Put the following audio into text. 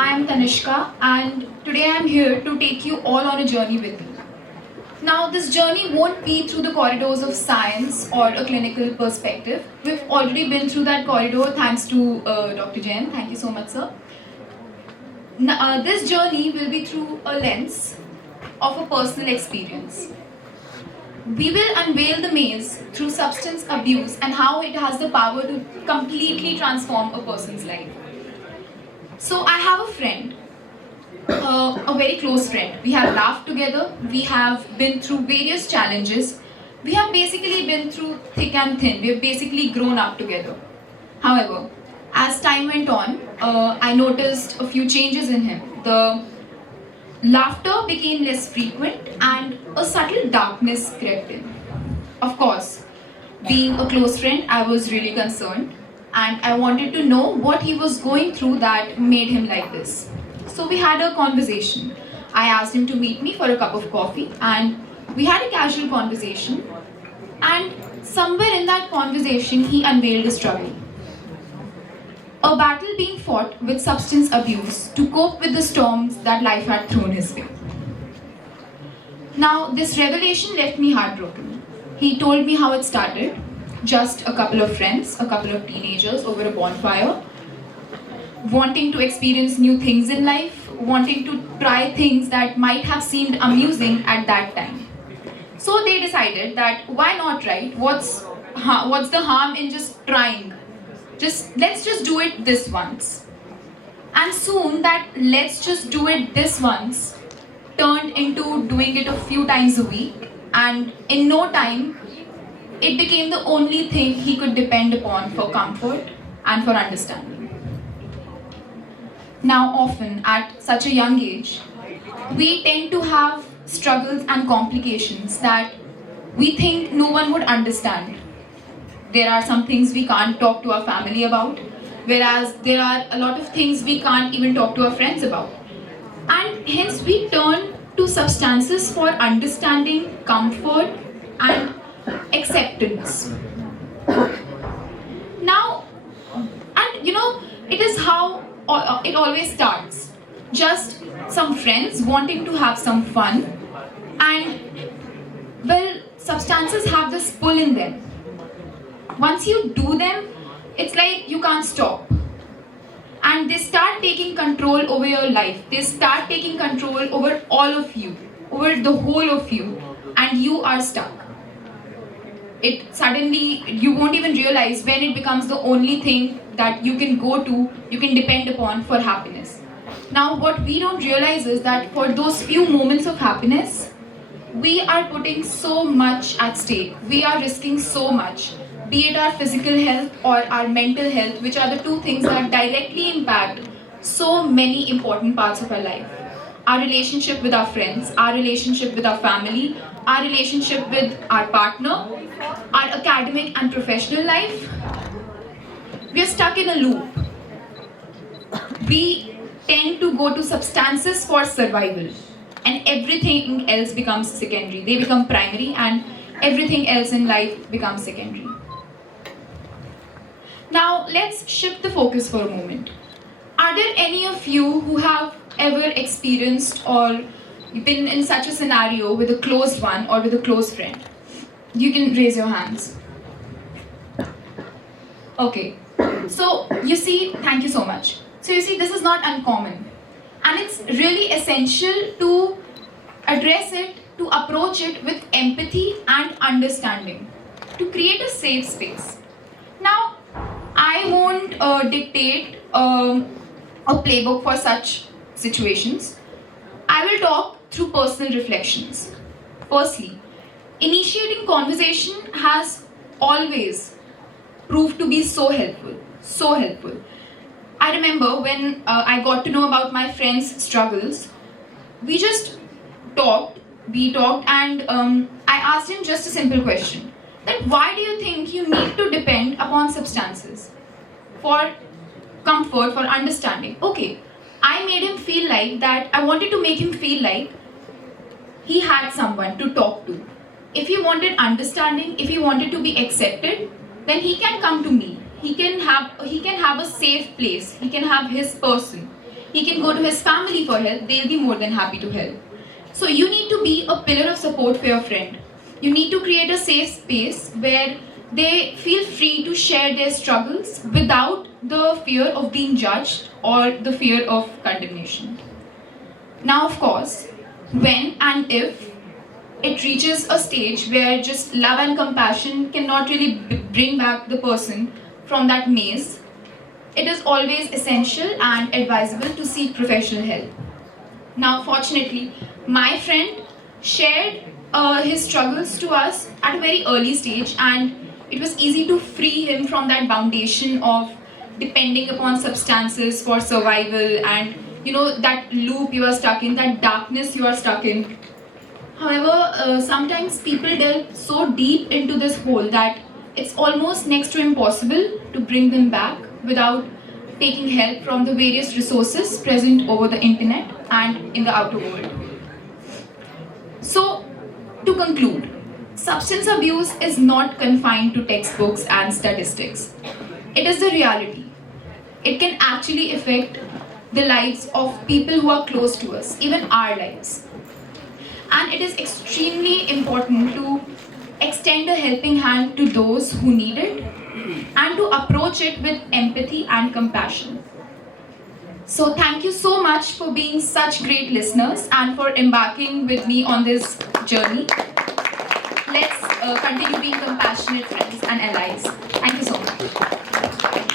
I am Tanishka, and today I am here to take you all on a journey with me. Now, this journey won't be through the corridors of science or a clinical perspective. We've already been through that corridor thanks to Dr. Jain. Thank you so much, sir. Now, this journey will be through a lens of a personal experience. We will unveil the maze through substance abuse and how it has the power to completely transform a person's life. So, I have a friend, a very close friend. We have laughed together, we have been through various challenges, we have basically been through thick and thin, we have basically grown up together. However, as time went on, I noticed a few changes in him. The laughter became less frequent and a subtle darkness crept in. Of course, being a close friend, I was really concerned and I wanted to know what he was going through that made him like this. So we had a conversation. I asked him to meet me for a cup of coffee and we had a casual conversation, and somewhere in that conversation he unveiled a struggle. A battle being fought with substance abuse to cope with the storms that life had thrown his way. Now, this revelation left me heartbroken. He told me how it started. Just a couple of friends, a couple of teenagers over a bonfire, wanting to experience new things in life, wanting to try things that might have seemed amusing at that time. So they decided that why not, right? What's the harm in just trying? Let's just do it this once. And soon that let's just do it this once turned into doing it a few times a week, and in no time it became the only thing he could depend upon for comfort and for understanding. Now often at such a young age, we tend to have struggles and complications that we think no one would understand. There are some things we can't talk to our family about, whereas there are a lot of things we can't even talk to our friends about. And hence we turn to substances for understanding, comfort, and acceptance. Now, and it is how it always starts. Just some friends wanting to have some fun, and well, substances have this pull in them. Once you do them, it's like you can't stop. And they start taking control over your life. They start taking control over all of you, over the whole of you, and you are stuck. It suddenly, you won't even realize when it becomes the only thing that you can go to, you can depend upon for happiness. Now, what we don't realize is that for those few moments of happiness, we are putting so much at stake. We are risking so much, be it our physical health or our mental health, which are the two things that directly impact so many important parts of our life. Our relationship with our friends, our relationship with our family, our relationship with our partner, our academic and professional life. We are stuck in a loop. We tend to go to substances for survival, and everything else becomes secondary. They become primary and everything else in life becomes secondary. Now, let's shift the focus for a moment. Are there any of you who have ever experienced or been in such a scenario with a close one or with a close friend? You can raise your hands. Okay, so you see, thank you so much. So you see, this is not uncommon, and it's really essential to address it, to approach it with empathy and understanding, to create a safe space. Now, I won't dictate a playbook for such situations. I will talk through personal reflections. Firstly, initiating conversation has always proved to be so helpful, so helpful. I remember when I got to know about my friend's struggles, we talked, and I asked him just a simple question. That why do you think you need to depend upon substances for comfort, for understanding? Okay, I made him feel like that. I wanted to make him feel like he had someone to talk to. If he wanted understanding, if he wanted to be accepted, then he can come to me. He can have a safe place. He can have his person. He can go to his family for help, they'll be more than happy to help. So you need to be a pillar of support for your friend. You need to create a safe space where they feel free to share their struggles without the fear of being judged or the fear of condemnation. Now, of course, when and if it reaches a stage where just love and compassion cannot really bring back the person from that maze, it is always essential and advisable to seek professional help. Now, fortunately, my friend shared his struggles to us at a very early stage, and it was easy to free him from that foundation of depending upon substances for survival and that loop you are stuck in, that darkness you are stuck in. However, sometimes people delve so deep into this hole that it's almost next to impossible to bring them back without taking help from the various resources present over the internet and in the outer world. So, to conclude, substance abuse is not confined to textbooks and statistics. It is the reality. It can actually affect the lives of people who are close to us, even our lives. And it is extremely important to extend a helping hand to those who need it and to approach it with empathy and compassion. So thank you so much for being such great listeners and for embarking with me on this journey. Let's continue being compassionate friends and allies. Thank you so much.